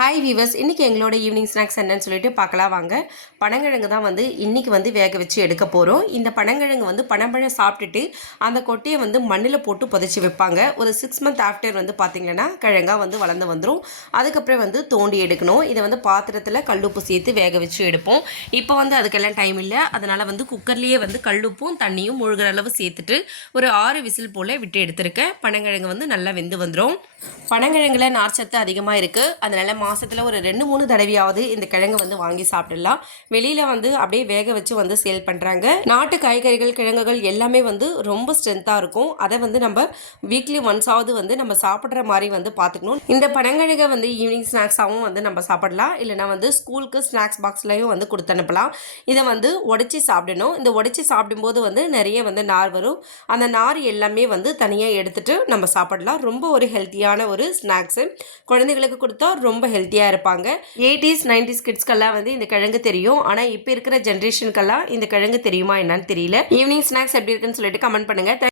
Hi viewers, இன்றைக்கி எங்களோட evening snacks என்னன்னு சொல்லிட்டு பார்க்கலாம் வாங்க. பனங்கிழங்கு தான் இன்றைக்கி வேக வச்சு எடுக்க போகிறோம். இந்த பனங்கிழங்கு பனம்பழம் சாப்பிட்டுட்டு அந்த கொட்டையை மண்ணில் போட்டு புதைச்சி வைப்பாங்க. ஒரு 6 மந்த் ஆஃப்டர் பார்த்திங்கன்னா கிழங்காக வளர்ந்து வந்துடும். அதுக்கப்புறம் தோண்டி எடுக்கணும். இதை பாத்திரத்தில் கல்லுப்பு சேர்த்து வேக வச்சு எடுப்போம். இப்போ அதுக்கெல்லாம் டைம் இல்லை. அதனால் குக்கர்லேயே கல்லுப்பும் தண்ணியும் முழுகிற அளவு சேர்த்துட்டு ஒரு 6 விசில் போல் விட்டு எடுத்திருக்கேன். பனங்கிழங்கு நல்லா வெந்து வந்துடும். பனங்கிழங்குல நார்ச்சத்து அதிகமாக இருக்குது. அதனால் மாதத்தில் ஒரு 2-3 தடவையாவது இந்த கிழங்கு வாங்கி சாப்பிடலாம். வெளியில் அப்படியே வேக வச்சு சேல் பண்ணுறாங்க. நாட்டு காய்கறிகள் கிழங்குகள் எல்லாமே ரொம்ப ஸ்ட்ரென்த்தாக இருக்கும். அதை நம்ம வீக்லி ஒன்ஸாவது நம்ம சாப்பிட்ற மாதிரி பார்த்துக்கணும். இந்த பனங்கிழங்கை ஈவினிங் ஸ்நாக்ஸாகவும் நம்ம சாப்பிடலாம். இல்லைனா ஸ்கூலுக்கு ஸ்நாக்ஸ் பாக்ஸ்லையும் கொடுத்து அனுப்பலாம். இதை உடைச்சி சாப்பிடணும். இந்த உடைச்சி சாப்பிடும்போது நிறைய நார் வரும். அந்த நார் எல்லாமே தனியாக எடுத்துட்டு நம்ம சாப்பிடலாம். ரொம்ப ஒரு ஹெல்த்தியான ஒரு ஸ்நாக்ஸு. குழந்தைகளுக்கு கொடுத்தா ரொம்ப ஹெல்த்தியாக இருப்பாங்க. 80s 90s கிட்ஸ்க்கெல்லாம் இந்த கிழங்கு தெரியும். ஆனால் இப்போ இருக்கிற ஜென்ரேஷனுக்கெல்லாம் இந்த கிழங்கு தெரியுமா என்னன்னு தெரியல. ஈவினிங் ஸ்நாக்ஸ் எப்படி இருக்குன்னு சொல்லிட்டு கமெண்ட் பண்ணுங்கள்.